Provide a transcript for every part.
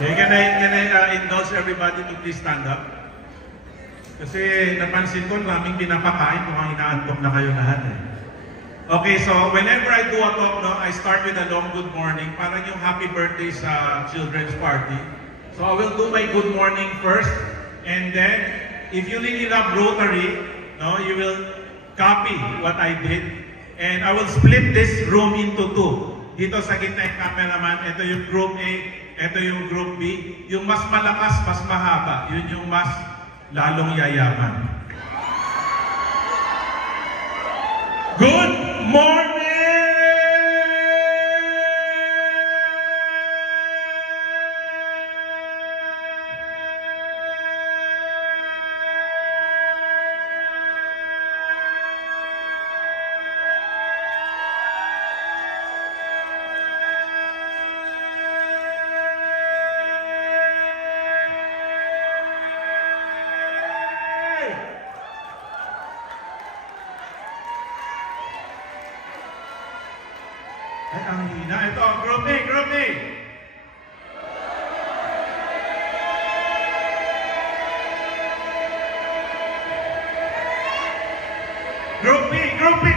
Okay, can I indulge everybody to please stand up? Kasi napansin ko, maraming pinapakain kung ang inaantok na kayo lahat eh. Okay, so whenever I do a talk, no, I start with a long good morning, parang yung happy birthday sa children's party. So I will do my good morning first, and then if you really love Rotary, no, you will copy what I did, and I will split this room into two. Dito sa gitna yung cameraman, ito yung group A, ito yung group B. Yung mas malakas, mas mahaba, yun yung mas lalong yayaman. Good morning! Ay, ang hina. Ito, group A, group A. Group B, group B.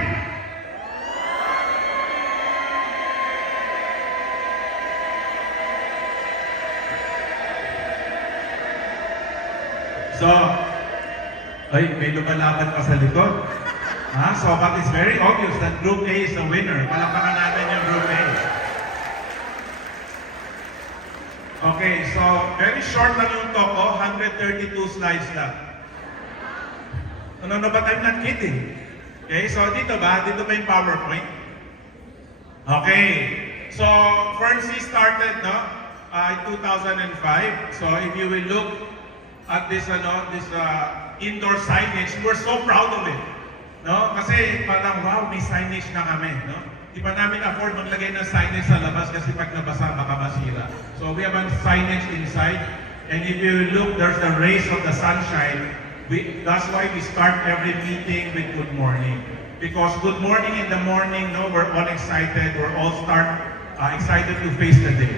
So, ay, may lumalaban pa sa likod. So, but it's very obvious that Group A is the winner. Palakpakan natin yung Group A. Okay, so very short lang yung talk ko, 132 slides lang. No, but I'm not kidding. Okay, so dito ba? Dito ba yung PowerPoint? Okay, so Ferncy started in 2005. So if you will look at this, indoor signage, we're so proud of it. No? Kasi parang wow, may signage na kami, no? Di pa namin afford maglagay ng signage sa labas kasi pag nabasa baka masira. So we have a signage inside, and if you look, there's the rays of the sunshine. That's why we start every meeting with good morning. Because good morning in the morning, no, we're all excited. We're all excited to face the day.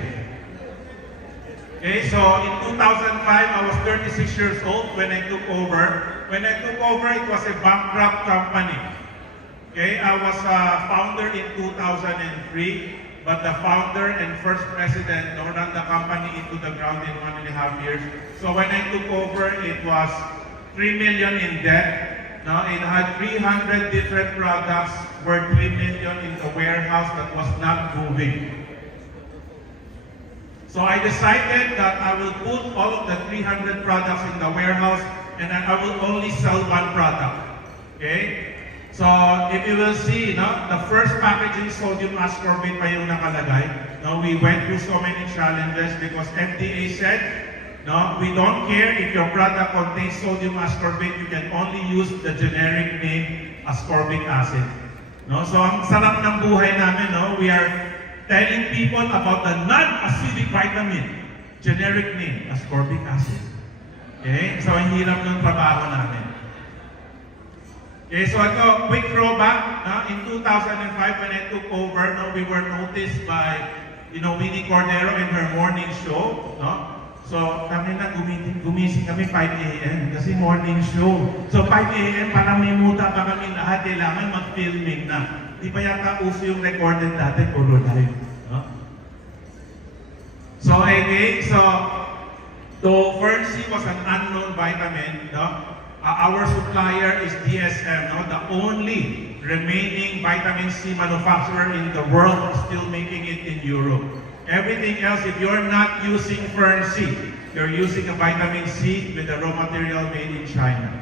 Okay, so in 2005, I was 36 years old when I took over. When I took over, it was a bankrupt company. Okay, I was a founder in 2003, but the founder and first president ran the company into the ground in 1.5 years. So when I took over, it was 3 million in debt. Now it had 300 different products worth 3 million in the warehouse that was not moving. So I decided that I will put all of the 300 products in the warehouse, and I will only sell one product. Okay? So if you will see, the first packaging sodium ascorbate pa yung nakalagay. We went through so many challenges because FDA said, we don't care if your product contains sodium ascorbate, you can only use the generic name ascorbic acid. So ang sarap ng buhay namin, we are telling people about the non-acidic vitamin, generic name, ascorbic acid. Okay, so ang hirap ng trabaho namin. Okay, so ito, quick throwback. In 2005, when I took over, we were noticed by, Winnie Cordero in her morning show. So kami na gumising kami 5 a.m. kasi morning show. So 5 a.m. parang may muta pa kami lahat, kailangan mag-filming na. Di pa yata uso yung recorded dati, puro live. So again, so Ferncy was an unknown vitamin. Our supplier is DSM, the only remaining vitamin C manufacturer in the world still making it in Europe. Everything else, if you're not using Ferncy, you're using a vitamin C with a raw material made in China.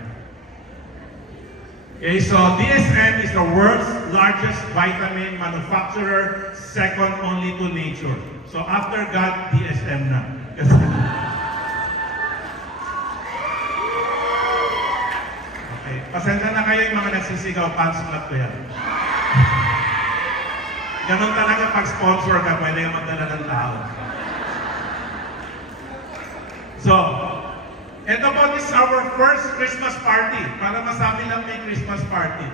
Okay, so DSM is the world's largest vitamin manufacturer, second only to nature. So after God, DSM na. Okay, pasensya na kayo yung mga nagsisigaw, pants-flat ko yan. Ganun talaga pag sponsor ka, pwede kang magdala ng tao. So, ito po, this is our first Christmas party. Para masabi lang may Christmas party.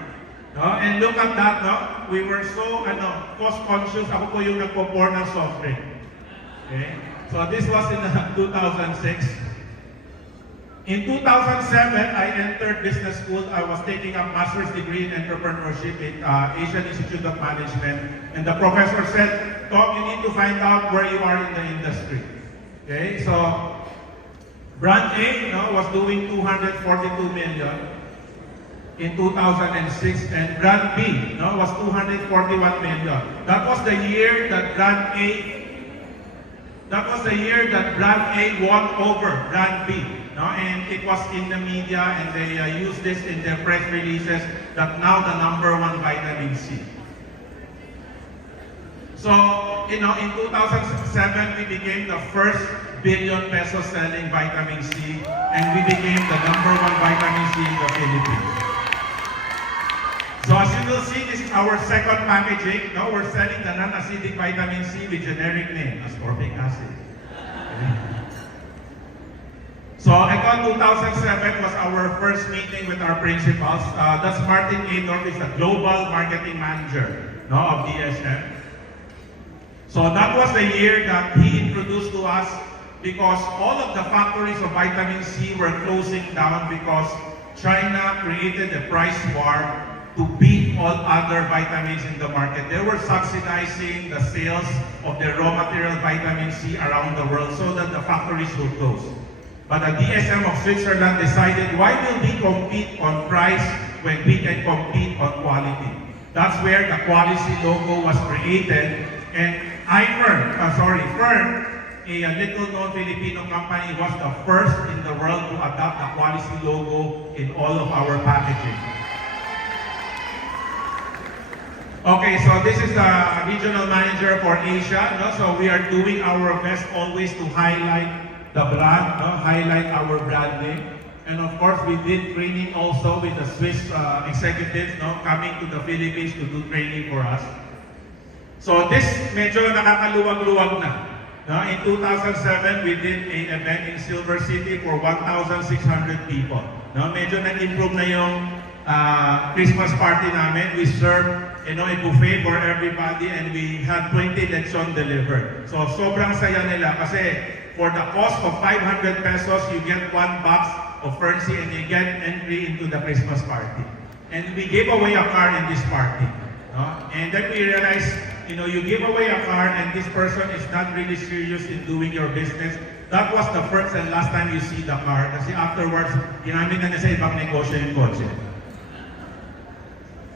And look at that, we were so cost conscious. Ako po yung nagpo-pour ng soft drink. Okay? So this was in 2006. In 2007, I entered business school. I was taking a master's degree in entrepreneurship at Asian Institute of Management. And the professor said, Tom, you need to find out where you are in the industry. Okay, so Brand A was doing 242 million in 2006, and Brand B was 241 million. That was the year that Brand A won over Brand B. And it was in the media, and they used this in their press releases that now the #1 vitamin C. So, in 2007, we became the first billion peso selling vitamin C, and we became the #1 vitamin C in the Philippines. So as you will see, this is our second packaging. Now we're selling the non-acidic vitamin C with generic name, ascorbic acid. So ito, 2007 was our first meeting with our principals. That's Martin Aydorf, is the global marketing manager of DSM. So that was the year that he introduced to us, because all of the factories of vitamin C were closing down because China created a price war to beat all other vitamins in the market. They were subsidizing the sales of the raw material vitamin C around the world so that the factories would close. But the DSM of Switzerland decided, why will we compete on price when we can compete on quality? That's where the quality logo was created. And Fern, a little known Filipino company, was the first in the world to adopt the quality logo in all of our packaging. Okay, so this is the regional manager for Asia. So we are doing our best always to highlight the brand, highlight our brand name. And of course, we did training also with the Swiss executives coming to the Philippines to do training for us. So this medyo nakakaluwag-luwag na. In 2007, we did an event in Silver City for 1,600 people. Medyo nag-improve na yung Christmas party namin. We served a buffet for everybody, and we had 20 lechon delivered. So sobrang saya nila kasi for the cost of 500 pesos, you get 1 box of Fernsey and you get entry into the Christmas party. And we gave away a car in this party. And then we realized, you give away a car and this person is not really serious in doing your business. That was the first and last time you see the car. Kasi afterwards, ginamit na niya sa ibang negosyo yung kotse.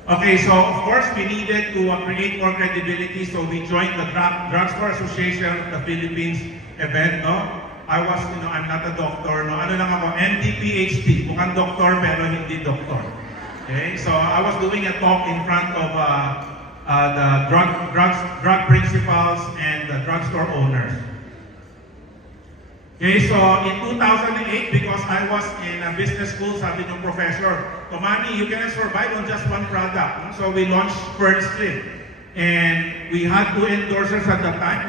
Okay, so of course, we needed to create more credibility, so we joined the Drugstore Association of the Philippines event, I was, I'm not a doctor, ano lang ako, MD, PhD, mukhang doktor pero hindi doktor. Okay, so I was doing a talk in front of the drug principals and the drugstore owners. Okay, so in 2008, because I was in a business school, sabi ng professor, Tomani, you cannot survive on just one product. So we launched Fernstrip. And we had 2 endorsers at the time,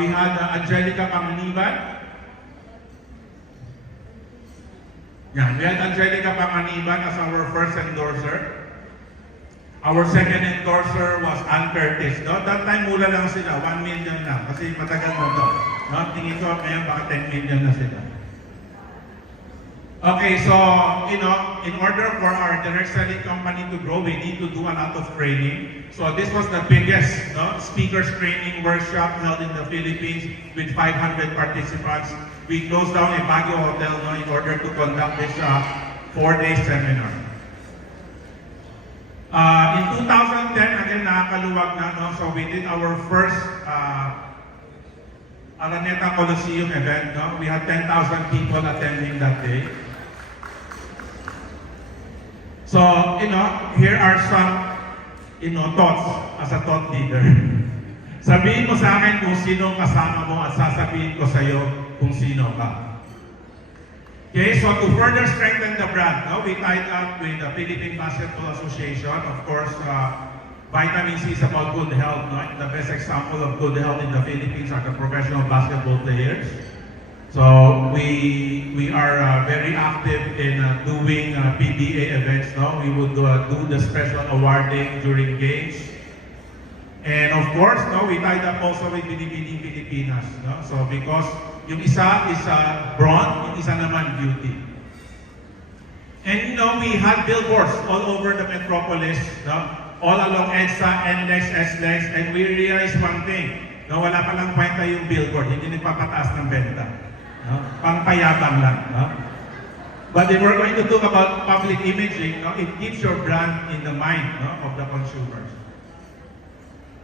we had Angelica Panganiban. Yeah, we had Angelica Panganiban as our first endorser. Our second endorser was Ann Curtis. That time, mula lang sila, 1 million na. Kasi matagal na to. Tingin ko, ngayon baka 10 million na sila. Okay, so, in order for our direct selling company to grow, we need to do a lot of training. So this was the biggest speakers training workshop held in the Philippines with 500 participants. We closed down a Baguio hotel in order to conduct this 4-day seminar. In 2010, again, nakakaluwag na, so we did our first Araneta Coliseum event. We had 10,000 people attending that day. So, here are some, thoughts as a thought leader. Sabihin mo sa akin kung sino kasama mo at sasabihin ko sa iyo kung sino ka. Okay, so to further strengthen the brand, we tied up with the Philippine Basketball Association. Of course, vitamin C is about good health. The best example of good health in the Philippines are the professional basketball players. So we are very active in doing PBA events. We would do the special awarding during games. And of course, no, we tied up also with Binibining Pilipinas. No? So because yung isa is bronze, yung isa naman beauty. And you know, we had billboards all over the metropolis, no? All along EDSA, NLEX, SLEX, and we realized one thing. No, wala palang kwenta yung billboard, hindi nagpapataas ng benta. No? Pangpayabang lang. No? But if we're going to talk about public imaging, no, it keeps your brand in the mind, no, of the consumers.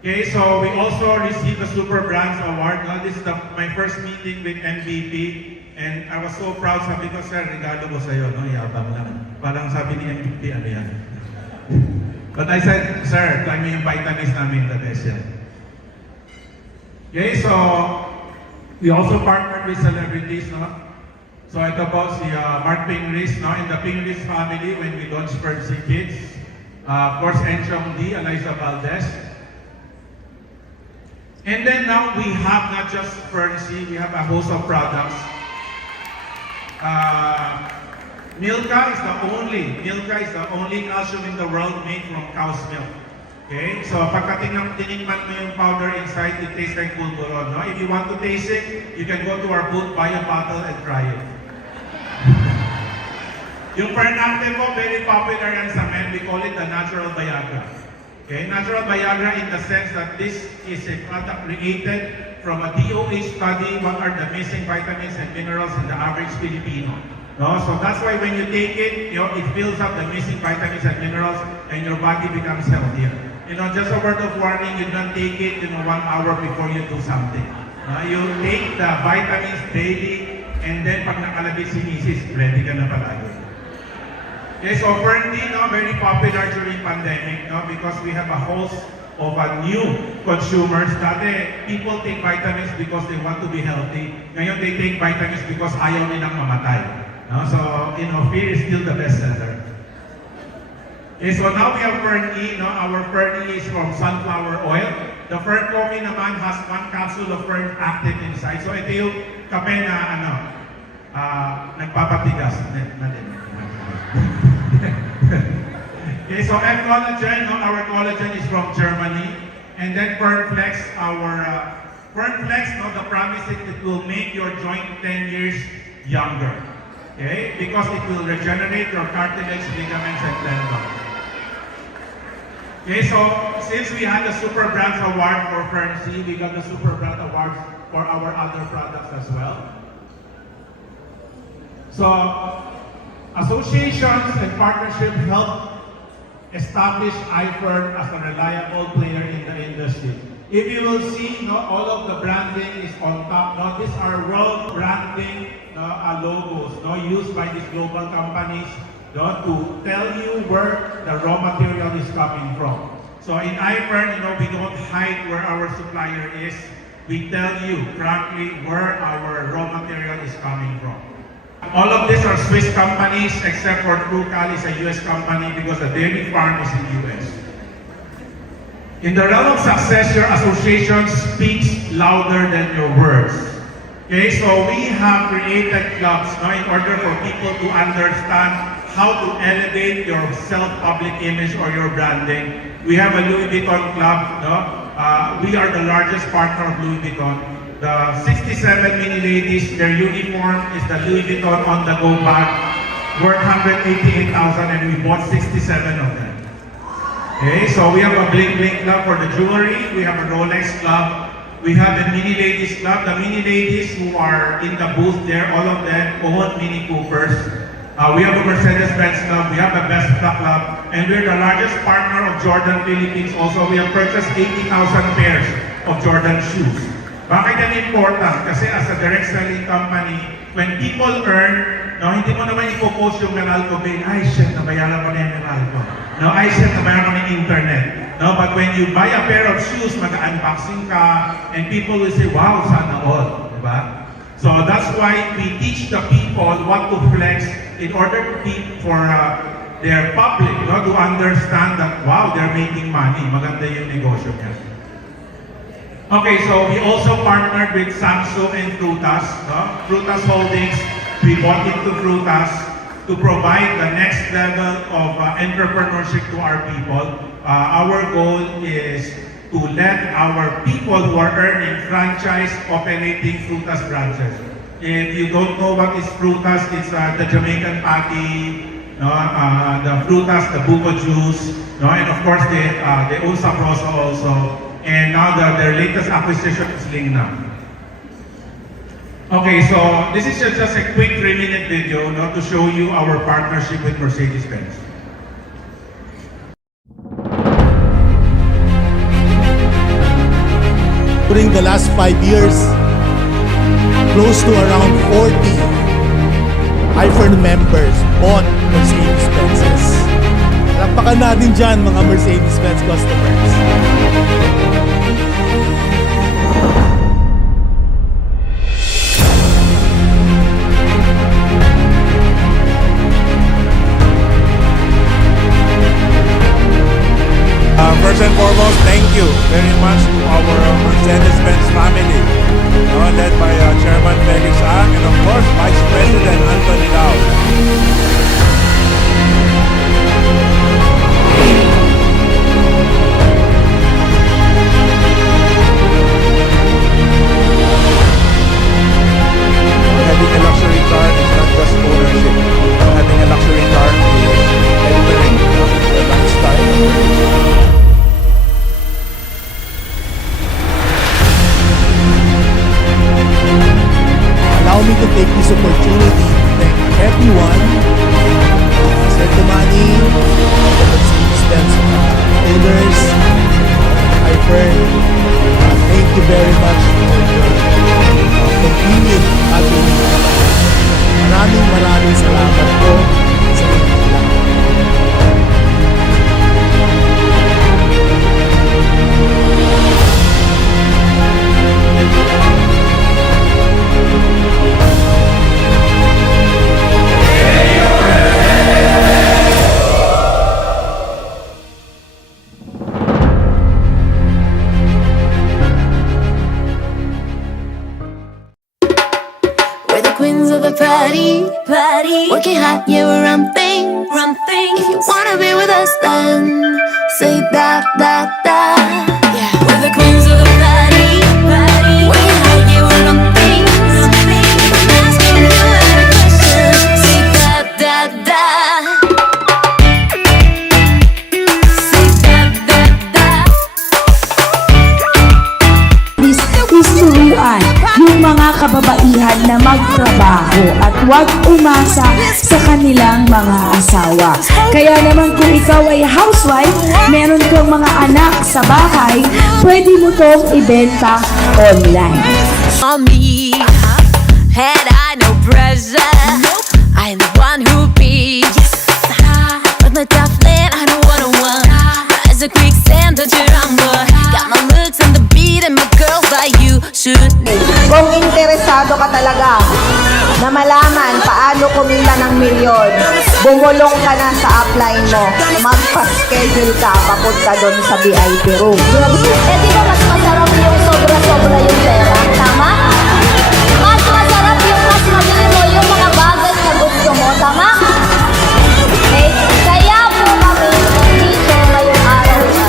Okay, so we also received the Super Brands Award. No? This is my first meeting with MVP, and I was so proud. Sabi ko, sir, regalo ko sa'yo, no? Yabang lang. Parang sabi ni MVP, ano yan? But I said, sir, try mo yung vitamins namin, the best yan. Okay, so we also partnered with celebrities, no? So ito po si Mark Pingris, no? In the Pingris family, when we launched Fernseh Kids. Of course, Enchong D, Eliza Valdez. And then now we have not just Fernseh, we have a host of products. Milka is the only calcium in the world made from cow's milk. Okay, so pagkatingnan mo yung powder inside, it tastes like pulveron. No? If you want to taste it, you can go to our booth, buy a bottle, and try it. Yung Fernante po, very popular yan sa men. We call it the natural Viagra. Okay, natural Viagra in the sense that this is a product created from a DOH study, what are the missing vitamins and minerals in the average Filipino. No? So that's why when you take it, you know, it fills up the missing vitamins and minerals and your body becomes healthier. You know, just a word of warning, you don't take it, 1 hour before you do something. You take the vitamins daily and then pag nakalabit si misis, ready ka na palagi. Okay, so Fernseh, very popular during pandemic, because we have a host of new consumers. Dati, people take vitamins because they want to be healthy. Ngayon, they take vitamins because ayaw nilang mamatay. No? So, fear is still the best seller. Okay, so now we have Fernseh. Our Fernseh is from sunflower oil. The Fern Coffee naman has 1 capsule of Fern active inside. So, ito yung kape na, nagpapatigas. Okay, so F-Collagen, our collagen is from Germany. And then Fernflex, the promise is it will make your joint 10 years younger. Okay, because it will regenerate your cartilage, ligaments, and tendons. Okay, so since we had the Super Brands Award for Fernseh, we got the Super Brand Awards for our other products as well. So, associations and partnerships help establish iFern as a reliable player in the industry. If you will see, all of the branding is on top. These are world branding logos used by these global companies to tell you where the raw material is coming from. So in iFern, we don't hide where our supplier is. We tell you frankly where our raw material is coming from. All of these are Swiss companies except for TrueCal is a US company because the dairy farm is in the US. In the realm of success, your association speaks louder than your words. Okay, so we have created clubs in order for people to understand how to elevate your self-public image or your branding. We have a Louis Vuitton club. We are the largest partner of Louis Vuitton. The 67 mini ladies, their uniform is the Louis Vuitton on-the-go bag, worth $188,000, and we bought 67 of them. Okay, so we have a Bling Bling club for the jewelry. We have a Rolex club. We have a mini ladies club. The mini ladies who are in the booth there, all of them own Mini Coopers. We have a Mercedes-Benz club. We have a Vespa club, and we're the largest partner of Jordan Philippines. Also, we have purchased 80,000 pairs of Jordan shoes. Bakit yan important? Kasi as a direct selling company, when people earn, hindi mo naman ipopost yung Meralco bill, ay shit, nabayaran ko na yung Meralco. Ay shit, nabayaran ko na yung internet. But when you buy a pair of shoes, mag-unboxing ka, and people will say, wow, sana all. Diba? So that's why we teach the people what to flex in order for their public to understand that, wow, they're making money. Maganda yung negosyo niya. Okay, so we also partnered with Samsung and Frutas. Frutas Holdings, we bought into Frutas to provide the next level of entrepreneurship to our people. Our goal is to let our people who are earning franchise operating Frutas branches. If you don't know what is Frutas, it's the Jamaican patty, no, the Frutas, the buko juice, no, and of course the own Sabroso also. And now their latest acquisition is Lingnam. Okay, so this is just a quick 3-minute video, no, to show you our partnership with Mercedes-Benz. During the last 5 years, close to around 40 iPhone members bought Mercedes-Benzes. Lapakan natin dyan mga Mercedes-Benz customers. First and foremost, thank you very much to our Mercedes-Benz family, led by Chairman Felix Ang and of course Vice President Anthony Lau. Having a luxury car is not just ownership. Having a luxury car is entering the lifestyle. Allow me to take this opportunity to thank everyone, Sir Tumani, the Mercedes-Benz owners, iPhone. Thank you very much for your continued advocacy. Maraming salamat po sa inyong lahat. We're the queens of the party, working hard, yeah, we're run things. If you wanna be with us, then say that. Yeah, we're the queens of the party, working hard, yeah, we're run things. If I'm asking you any questions, say that. Say that. This is turuan yung mga kababaihan na magtrabaho at huwag umasa sa kanilang mga asawa. Kaya naman kung ikaw ay housewife, meron kang mga anak sa bahay, pwede mo tong ibenta online. On me, had I no pressure, I'm the one who beat. But my tough land, I don't wanna run. As a quicksand, don't you rumble. Got my looks on the beat and my girls like you should know. Kung interesado ka talaga na malaman paano kumita ng milyon, bumulong ka na sa upline mo. Magpa-schedule ka, papunta doon sa VIP room. Eh di ba mas masarap yung sobra-sobra yung pera? Tama? Mas masarap yung mas mabili mo yung mga bagay na gusto mo. Tama? Eh, kaya po kami nandito ngayong araw na.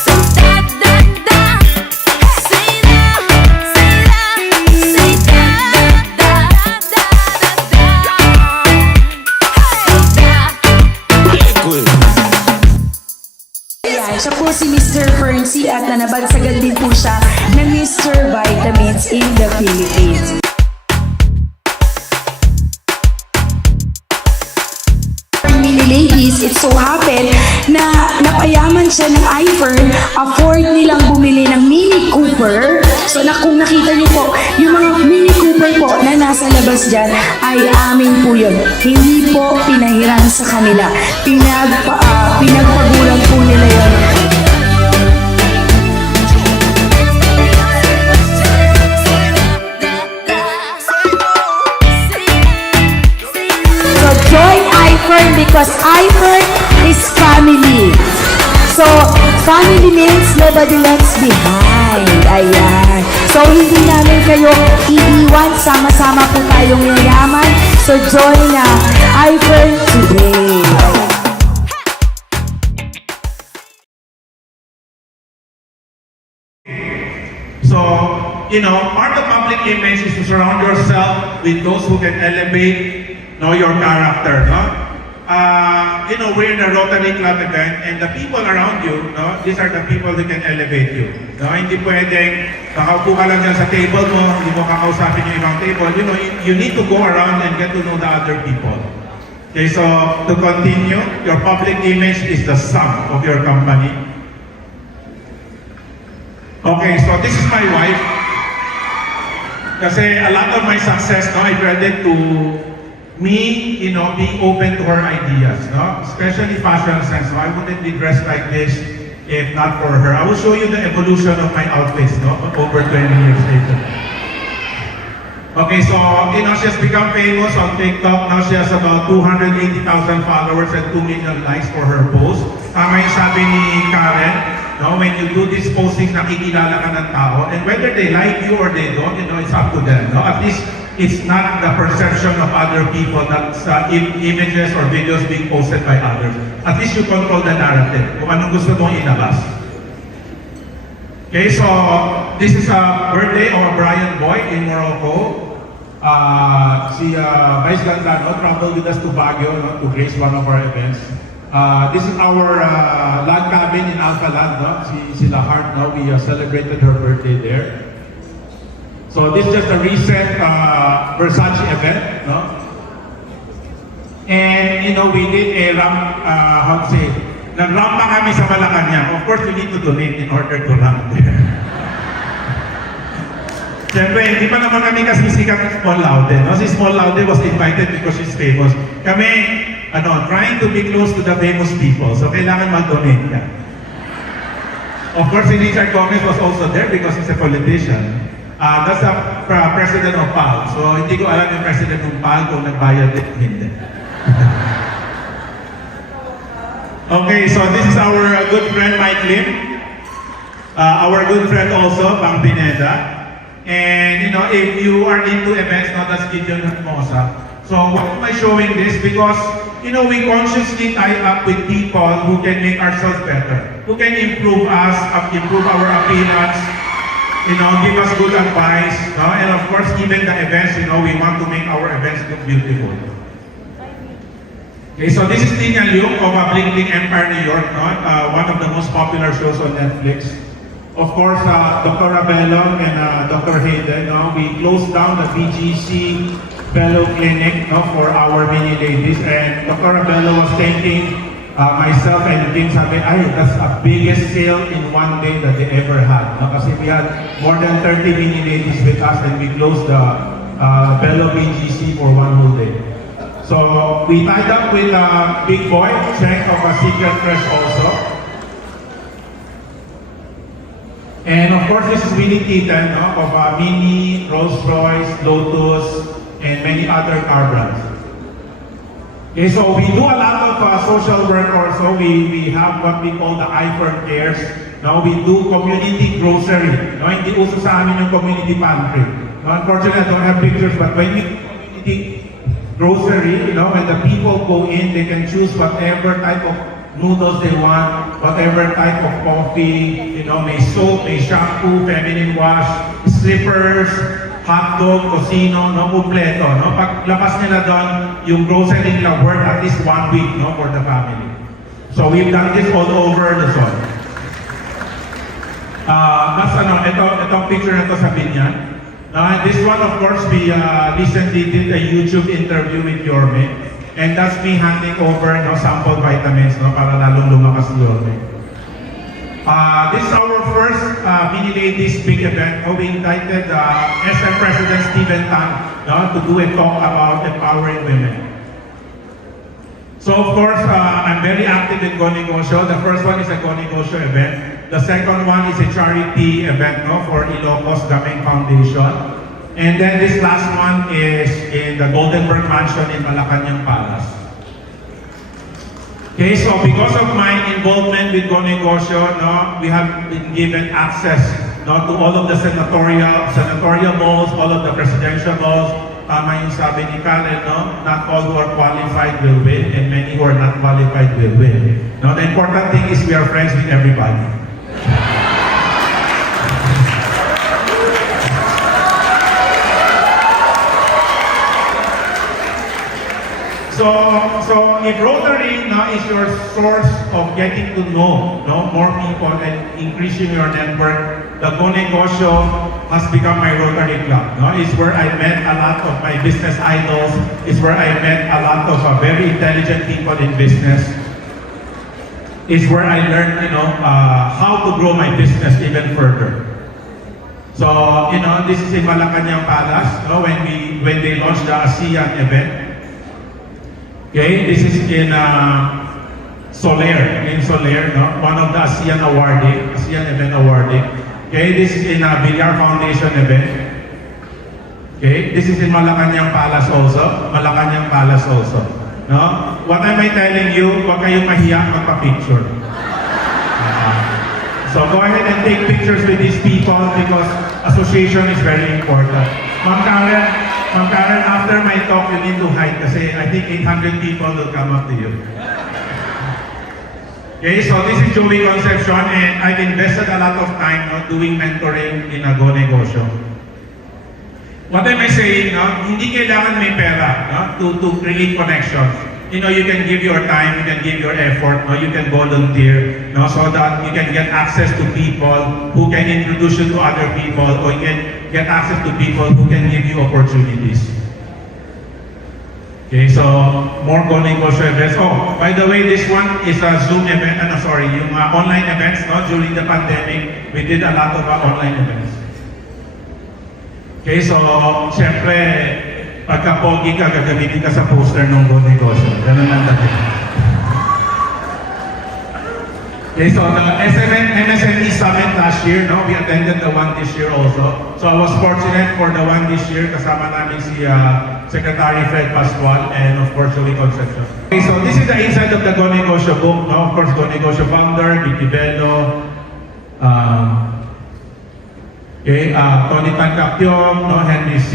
Say that. Say that. Say Ayan, siya po si Mr. Ferncy at nanabagsagan din po siya ng Mr. Vitamins in the Philippines. Mini ladies, it so happened na napayaman siya ng iPhone, afford nilang bumili ng Mini Cooper. So kung nakita niyo po, yung mga Mini Cooper po na nasa labas dyan ay amin po yun. Hindi po pinahiran sa kanila. Pinagpaguran po nila yun. So join iPhone because iPhone is family. So, family means nobody left behind. Ayan. So, hindi namin kayo iiwan. Sama-sama po tayong yayaman. So, join na iPhone today. part of public image is to surround yourself with those who can elevate, your character, no? We're in a Rotary Club event, and the people around you, these are the people who can elevate you. No? Hindi pwedeng makaupo ka lang dyan sa table mo, hindi mo kakausapin yung ibang table. You need to go around and get to know the other people. Okay, so to continue, your public image is the sum of your company. Okay, so this is my wife. Kasi a lot of my success, I credit to me, being open to her ideas, especially fashion sense. So I wouldn't be dressed like this if not for her. I will show you the evolution of my outfits, over 20 years later. Okay, so, she has become famous on TikTok. Now she has about 280,000 followers and 2 million likes for her post. Tama yung sabi ni Karen, when you do these postings, nakikilala ka ng tao. And whether they like you or they don't, it's up to them. At least, it's not the perception of other people, not images or videos being posted by others. At least you control the narrative, kung anong gusto mong ilabas. Okay, so this is a birthday of a Brian Boy in Morocco. Si Vice Gandano traveled with us to Baguio to grace one of our events. This is our log cabin in Alcalad, si Lahart, we celebrated her birthday there. So this is just a recent Versace event, And we did a ramp, nag-rampa kami sa Malacanang. Of course, you need to donate in order to ramp there. Siyempre, hindi pa naman kami kasi sikat ng Small Laude, Si Small Laude was invited because she's famous. Kami, trying to be close to the famous people. So kailangan mag-donate ka. Of course, si Richard Gomez was also there because he's a politician. That's the president of PAL. So, hindi ko alam yung president ng PAL kung nagbayad din o hindi. Okay, so this is our good friend Mike Lim. Our good friend also, Bang Pineda. And, if you are into events, that's Gideon Hermosa. So, why am I showing this? Because, we consciously tie up with people who can make ourselves better. Who can improve us, improve our appearance, give us good advice, and of course, even the events, we want to make our events look beautiful. Okay, so this is Tina Liu of Bling Bling Empire, New York, one of the most popular shows on Netflix. Of course, Dr. Abello and Dr. Hayden, we closed down the BGC Fellow Clinic for our mini ladies, and Dr. Abello was thanking myself and Kim, sabi, that's the biggest sale in one day that they ever had. Kasi we had more than 30 mini ladies with us and we closed the Bello BGC for one whole day. So we tied up with Big Boy, Cheng of a Secret Fresh also. And of course, this is Winnie Titan of Mini, Rolls Royce, Lotus, and many other car brands. Okay, so we do a lot of social work also. We have what we call the iFirm Cares. Now we do community grocery. Hindi uso sa amin yung community pantry. Unfortunately, I don't have pictures, but when we do community grocery, when the people go in, they can choose whatever type of noodles they want, whatever type of coffee, may soap, may shampoo, feminine wash, slippers, hotdog, tocino, kumpleto. Paglabas nila doon, yung grocery nila worth at least 1 week for the family. So we've done this all over Luzon. Itong picture na to sa Binyan. This one, of course, we recently did a YouTube interview with Yorme. And that's me handing over sample vitamins para lalong lumakas si Yorme. This is our first Mini Ladies big event. We invited SM President Stephen Tan to do a talk about empowering women. So of course, I'm very active in Go Negosyo. The first one is a Go Negosyo event. The second one is a charity event for Ilocos Gameng Foundation. And then this last one is in the Goldenberg Mansion in Malacanang Palace. Okay, so because of my involvement with Go Negosyo, we have been given access to all of the senatorial malls, all of the presidential malls. Tama yung sabi ni Karen, not all who are qualified will win, and many who are not qualified will win. The important thing is we are friends with everybody. So if Rotary is your source of getting to know more people and increasing your network, the Go Negosyo has become my Rotary Club. It's where I met a lot of my business idols. It's where I met a lot of very intelligent people in business. It's where I learned, how to grow my business even further. So, this is in Malacanang Palace, when they launched the ASEAN event. Okay, this is in Soler, one of the ASEAN event awarding. Okay, this is in Villar Foundation event. Okay, this is in Malacanang Palace also. No? What am I telling you? Huwag kayong mahiya magpa-picture. So go ahead and take pictures with these people because association is very important. Ma'am Karen, after my talk, you need to hide kasi I think 800 people will come up to you. Okay, so this is Joey Concepcion and I've invested a lot of time doing mentoring in a Go Negosyo. What am I saying? Hindi kailangan may pera to create connections. You can give your time, you can give your effort, you can volunteer, so that you can get access to people who can introduce you to other people, or you can get access to people who can give you opportunities. Okay, so more Go Negosyo events. Oh, by the way, this one is a Zoom event, yung online events. During the pandemic, we did a lot of online events. Okay, so syempre, pagka-pogi ka, gagamitin ka sa poster ng Go Negosyo. Ganun lang dati. Okay, so the MSME Summit last year, we attended the one this year also. So I was fortunate for the one this year, kasama namin si Secretary Fred Pascual and of course Joey Concepcion. Okay, so this is the inside of the Go Negosyo book. Of course, Go Negosyo founder, Vicky Bello, Tony Tancaptiong, Henry C.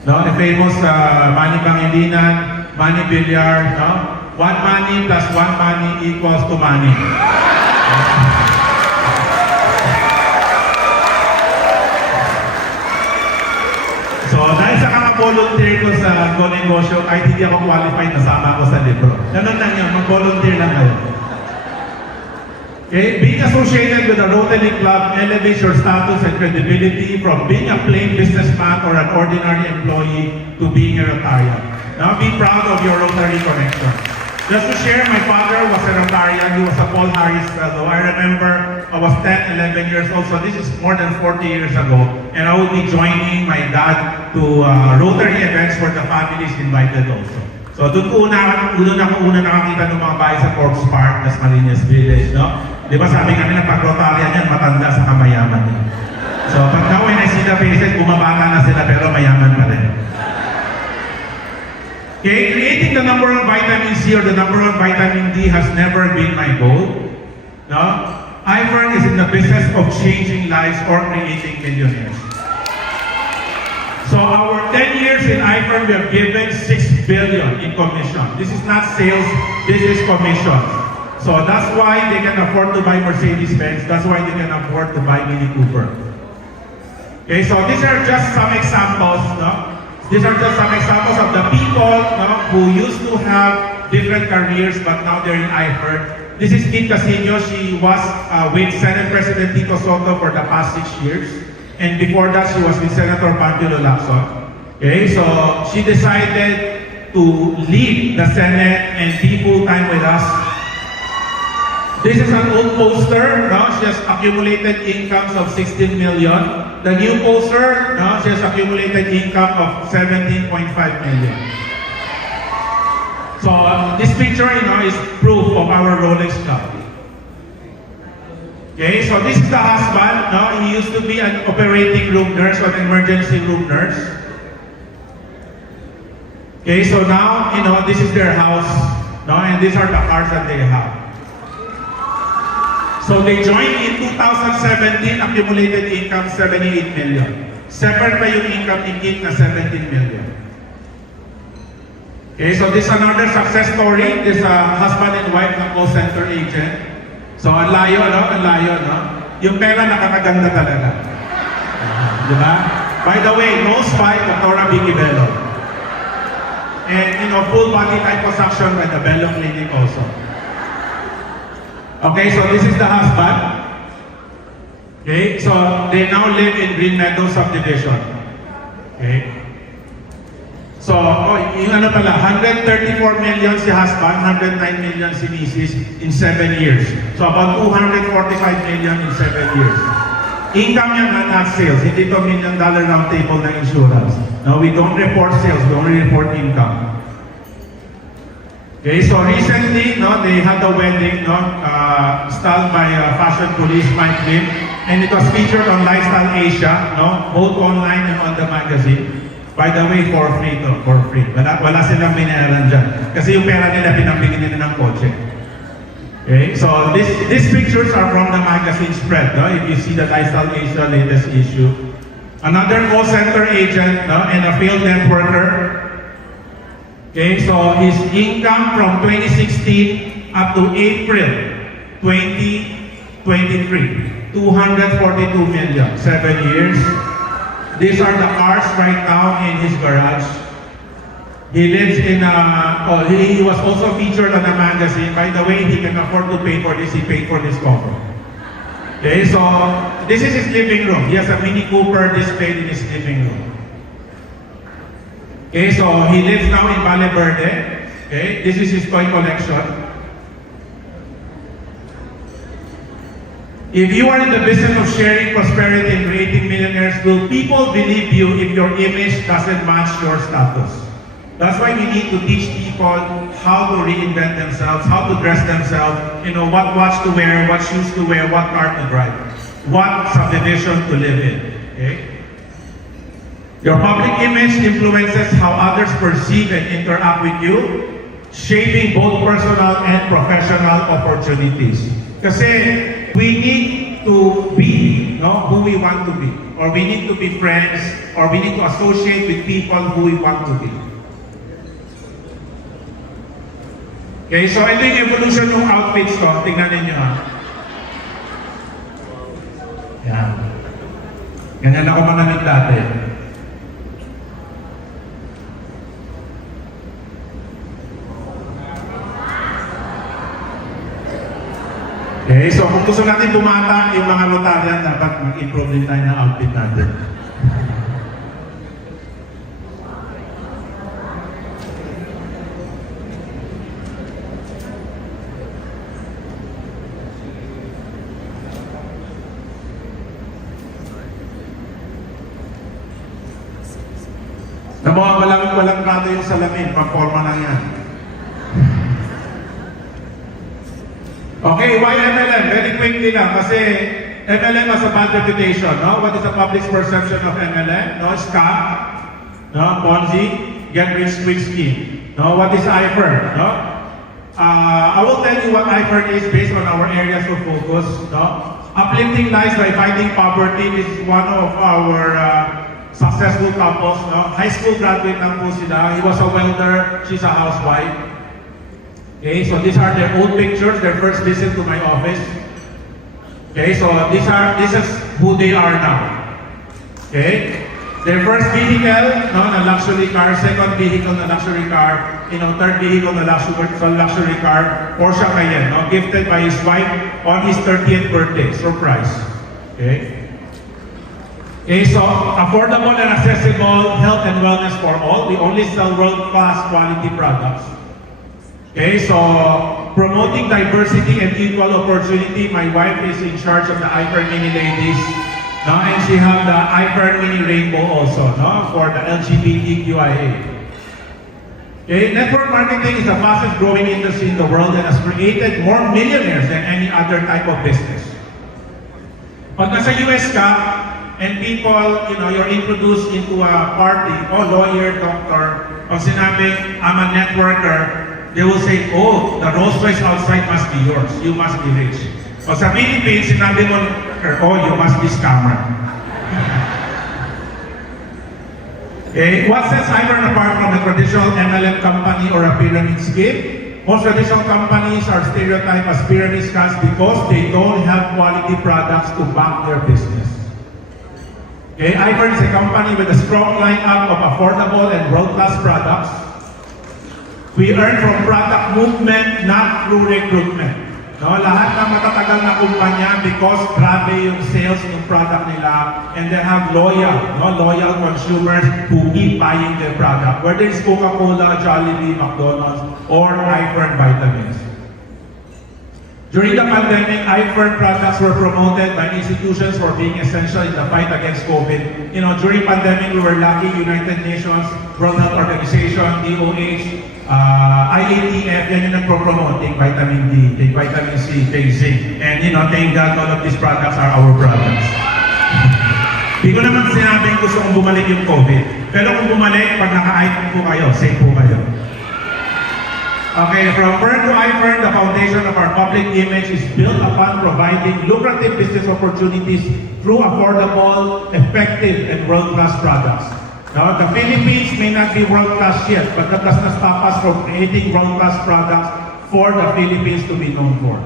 The famous Manny Pangilinan, Manny Villar, one money plus one money equals to money. So dahil sa volunteer ko sa Go Negosyo, kahit hindi ako qualified, nasama ako sa libro. Ganun lang yun, mag-volunteer lang kayo. Okay? Being associated with a Rotary Club elevates your status and credibility from being a plain businessman or an ordinary employee to being a Rotarian. Now be proud of your Rotary connection. Just to share, my father was a Rotarian. He was a Paul Harris Fellow. I remember I was 10, 11 years old, so this is more than 40 years ago. And I would be joining my dad to Rotary events where the family is invited also. So doon ko una nakakita ng mga bahay sa Corpse Park, Dasmariñas Village, Di ba sabi kami ng pag-Rotarian yan, matanda sa kamayaman. So pag now when I see the faces, bumabata na sila pero mayaman pa rin. Okay, creating the number one vitamin C or the number one vitamin D has never been my goal. IFERN is in the business of changing lives or creating millionaires. So our 10 years in IFERN, we have given 6 billion in commission. This is not sales, this is commission. So that's why they can afford to buy Mercedes-Benz. That's why they can afford to buy Mini Cooper. Okay, so these are just some examples. These are just some examples of the people who used to have different careers, but now they're in IFERN. This is Kit Casino. She was with Senate President Tito Soto for the past 6 years. And before that, she was with Senator Panfilo Lacson. Okay, so she decided to leave the Senate and be full-time with us. This is an old poster. She has accumulated incomes of 16 million. The new poster, she has accumulated income of 17.5 million. So this picture, is proof of our Rolex Club. Okay, so this is the husband. He used to be an operating room nurse or an emergency room nurse. Okay, so now, this is their house. And these are the cars that they have. So they joined in 2017, accumulated income 78 million. Separate pa yung income ni Kit na 17 million. Okay, so this is another success story. This husband and wife na call center agent. So ang layo, Yung pera nakakaganda talaga. Diba? By the way, nose by Dr. Vicky Bello. and full body liposuction by the Bello Clinic also. Okay, so this is the husband. Okay, so they now live in Green Meadow subdivision. Okay. So, yung ano pala, 134 million si husband, 109 million si Mrs. in 7 years. So, about 245 million in 7 years. Income yan, not sales. Hindi to $1 million round table ng insurance. No, we don't report sales, we only report income. Okay, so recently, no, they had a wedding, no, styled by fashion police Mike Lim, and it was featured on Lifestyle Asia, no, both online and on the magazine. By the way, for free to, for free. Wala silang binayaran dyan. Kasi yung pera nila, pinambigin nila ng kotse. Okay, so these pictures are from the magazine spread, no, if you see the Lifestyle Asia latest issue. Another call center agent, no, and a field networker. Okay, so his income from 2016 up to April 2023, 242 million, 7 years. These are the cars right now in his garage. He lives in he was also featured on a magazine. By the way, he can afford to pay for this. He paid for this cover. Okay, so this is his living room. He has a Mini Cooper displayed in his living room. Okay, so he lives now in Valle Verde. Okay, this is his toy collection. If you are in the business of sharing prosperity and creating millionaires, will people believe you if your image doesn't match your status? That's why we need to teach people how to reinvent themselves, how to dress themselves, what watch to wear, what shoes to wear, what car to drive, what subdivision to live in. Okay? Your public image influences how others perceive and interact with you, shaping both personal and professional opportunities. Kasi we need to be who we want to be, or we need to be friends, or we need to associate with people who we want to be. Okay, so ito yung evolution ng outfits ko. Tingnan ninyo ha. Yan. Ganyan ako manamit dati. Okay, so kung gusto natin bumata yung mga Rotarian, dapat mag-improve din tayo ng outfit natin. Walang prato yung salamin, pang-forma lang yan. Okay, why MLM? Very quickly lang, kasi MLM has a bad reputation, no? What is the public's perception of MLM? No, scam, no, Ponzi, get rich quick scheme. No, what is iFern? No? I will tell you what iFern is based on our areas of focus. No? Uplifting lives by fighting poverty is one of our successful couples. No? High school graduate lang po sila. He was a welder, she's a housewife. Okay, so these are their old pictures, their first visit to my office. Okay, so this is who they are now. Okay, their first vehicle, na luxury car, second vehicle na luxury car, third vehicle na luxury car, Porsche Cayenne, gifted by his wife on his 30th birthday, surprise. Okay. Okay, so affordable and accessible health and wellness for all. We only sell world-class quality products. Okay, so promoting diversity and equal opportunity. My wife is in charge of the iFern Mini Ladies, and she has the iFern Mini Rainbow also, for the LGBTQIA. Okay, network marketing is the fastest growing industry in the world and has created more millionaires than any other type of business. Pag nasa US ka, and people, you're introduced into a party, lawyer, doctor, pag sinabing, I'm a networker, they will say, the Rolls Royce outside must be yours. You must be rich. O sa Philippines, sinabi mo, you must be scammer. Okay, what sets iFern apart from a traditional MLM company or a pyramid scheme? Most traditional companies are stereotyped as pyramid schemes because they don't have quality products to back their business. Okay, iFern is a company with a strong lineup of affordable and world-class products. We earn from product movement, not through recruitment. No, lahat ng matatagal na kumpanya because grabe yung sales ng product nila and they have loyal consumers who keep buying their product. Whether it's Coca-Cola, Jollibee, McDonald's, or iFern Vitamins. During the pandemic, iFern products were promoted by institutions for being essential in the fight against COVID. You know, during pandemic, we were lucky United Nations, World Health Organization, DOH, IATF, yan yung nagpo-promote, take vitamin D, take vitamin C, take zinc. And you know, thank God all of these products are our products. Hindi ko naman sinabing gusto kong bumalik yung COVID. Pero kung bumalik, pag naka-iPhone po kayo, safe po kayo. Okay, from Fern to iFern, the foundation of our public image is built upon providing lucrative business opportunities through affordable, effective, and world-class products. Now, the Philippines may not be world-class yet, but that does not stop us from creating world-class products for the Philippines to be known for.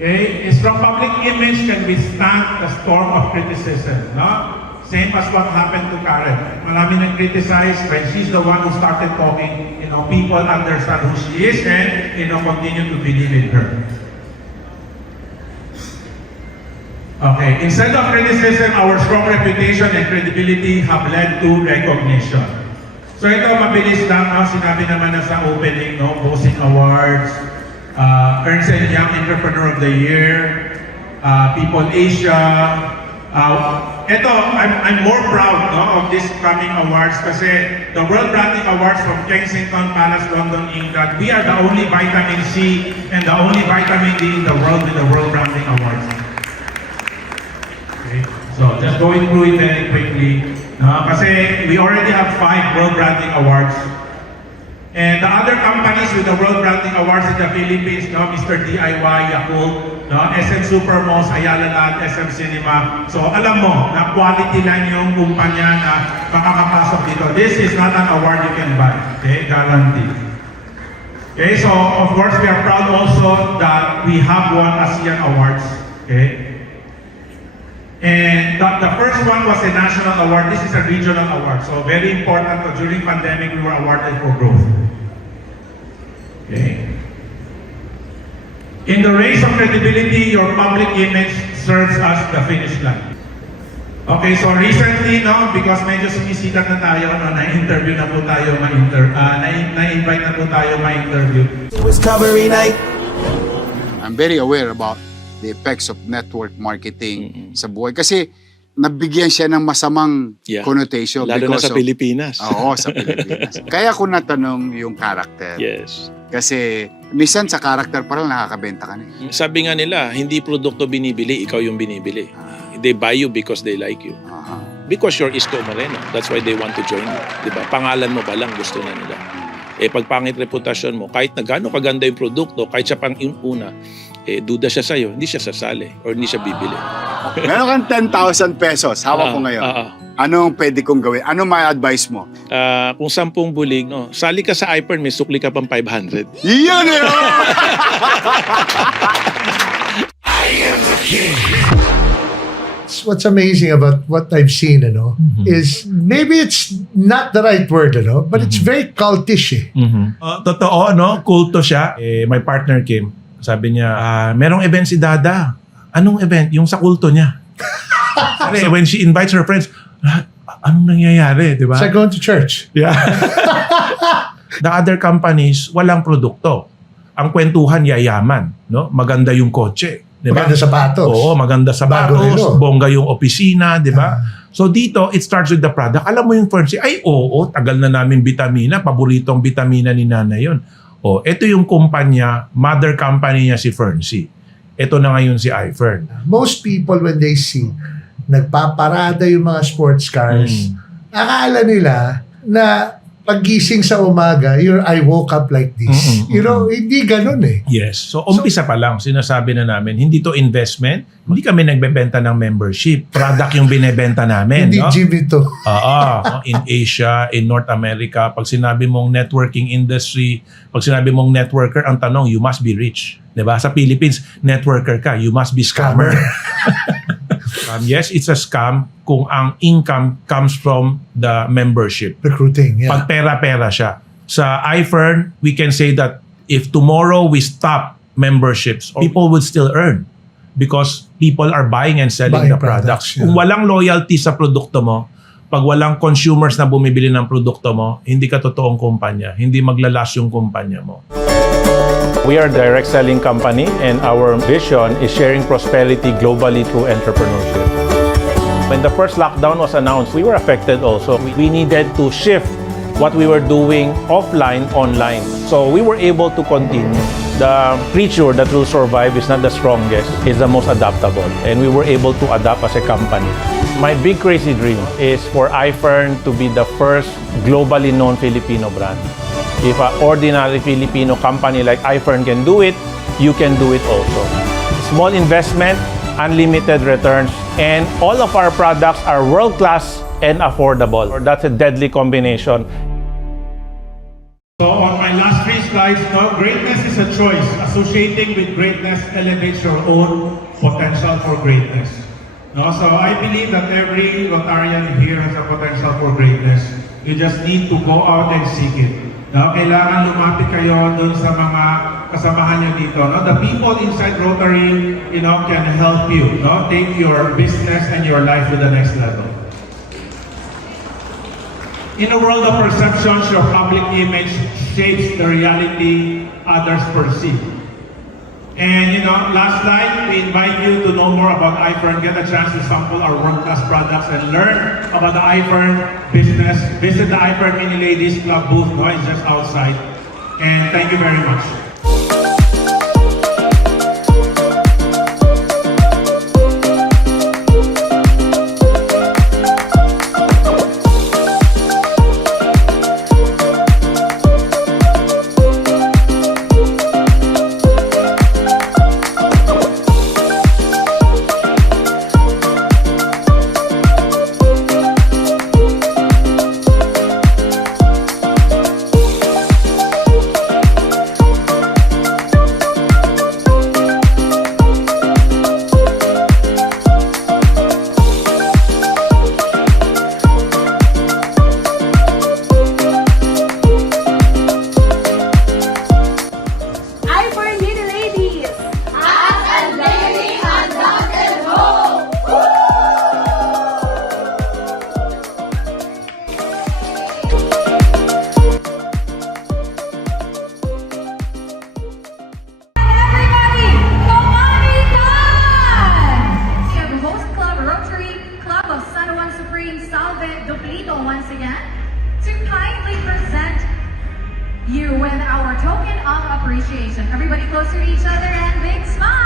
Okay, a strong public image can withstand the storm of criticism. No? Same as what happened to Karen. Marami nang criticize when she's the one who started talking. You know, people understand who she is and continue to believe in her. Okay, instead of criticism, our strong reputation and credibility have led to recognition. So ito, mabilis lang, sinabi naman na sa opening, Bossing Awards, Ernst & Young Entrepreneur of the Year, People Asia. Ito, I'm more proud of this coming awards kasi the World Branding Awards from Kensington Palace, London, England, we are the only vitamin C and the only vitamin D in the world with the World Branding Awards. Okay. So, just going through it very quickly. Kasi we already have 5 World Branding Awards. And the other companies with the World Branding Awards in the Philippines, Mr. DIY, Yakult, SM Supermalls, Ayala Land, SM Cinema. So, alam mo na quality lang yung kumpanya na makakapasok dito. This is not an award you can buy. Okay, guaranteed. Okay, so of course we are proud also that we have won ASEAN Awards. Okay. And the first one was a national award. This is a regional award. So very important. During pandemic, we were awarded for growth. Okay. In the race of credibility, your public image serves as the finish line. Okay, so recently, because medyo sumisikat na tayo, na-interview na po tayo, na-invite na po tayo ma-interview. It was Discovery Night. I'm very aware about the effects of network marketing sa buhay. Kasi nabigyan siya ng masamang connotation. Lalo na sa Pilipinas. Oo, sa Pilipinas. Kaya ko natanong yung character. Yes. Kasi minsan sa character pa lang nakakabenta ka na. Sabi nga nila, hindi produkto binibili, ikaw yung binibili. They buy you because they like you. Because you're Isko Moreno. That's why they want to join you. Diba? Pangalan mo ba lang gusto na nila. Pag pangit reputasyon mo, kahit na gaano kaganda yung produkto, kahit siya pang una, duda siya sa'yo, hindi siya sasali or hindi siya bibili. Meron kang 10,000 pesos, hawak ko ngayon. Anong pwede kong gawin? Anong may advice mo? Kung 10 bulig, sali ka sa iPern, may sukli ka pang 500. Iyon yun! What's amazing about what I've seen, is maybe it's not the right word, but it's very cultish. Totoo, kulto siya. My partner came. Sabi niya, merong event si Dada. Anong event? Yung sa kulto niya. Kasi when she invites her friends, anong nangyayari, di ba? It's like going to church. Yeah. The other companies, walang produkto. Ang kwentuhan, yayaman. Maganda yung kotse. Diba? Maganda sapatos. Oo, maganda sapatos. Bongga yung opisina, di ba? So dito, it starts with the product. Alam mo yung Fernsey, tagal na namin vitamina. Paboritong vitamina ni Nanay yun. Ito yung kumpanya, mother company niya si Fernsey. Ito na ngayon si iFern. Most people, when they see nagpaparada yung mga sports cars, akala nila na paggising sa umaga, I woke up like this. Hindi ganun eh. Yes. So, umpisa pa lang, sinasabi na namin, hindi to investment. Hindi kami nagbebenta ng membership. Product yung binebenta namin. Hindi gym ito. In Asia, in North America, pag sinabi mong networking industry, pag sinabi mong networker, ang tanong, you must be rich. Diba? Sa Philippines, networker ka, you must be scammer. Yes, it's a scam kung ang income comes from the membership. Recruiting, yeah. Pag pera-pera siya. Sa iFern, we can say that if tomorrow we stop memberships, people would still earn because people are buying and selling Buying the products. products, yeah. Kung walang loyalty sa produkto mo, pag walang consumers na bumibili ng produkto mo, hindi ka totoong kumpanya. Hindi maglalas yung kumpanya mo. We are a direct selling company and our vision is sharing prosperity globally through entrepreneurship. When the first lockdown was announced, we were affected also. We needed to shift what we were doing offline, online. So we were able to continue. The creature that will survive is not the strongest, it's the most adaptable. And we were able to adapt as a company. My big crazy dream is for iFern to be the first globally known Filipino brand. If an ordinary Filipino company like iFern can do it, you can do it also. Small investment, unlimited returns, and all of our products are world-class and affordable. That's a deadly combination. So on my last 3 slides, no, greatness is a choice. Associating with greatness elevates your own potential for greatness. No, so I believe that every Rotarian here has a potential for greatness. You just need to go out and seek it. No, kailangan lumapit kayo dun sa mga kasamahan nyo dito. No? The people inside Rotary, can help you. No? Take your business and your life to the next level. In a world of perceptions, your public image shapes the reality others perceive. And last slide, we invite you to know more about iFern, get a chance to sample our world-class products and learn about the iFern business. Visit the iFern Mini Ladies Club booth, no? It's just outside. And thank you very much. Once again, to kindly present you with our token of appreciation. Everybody closer to each other and big smile.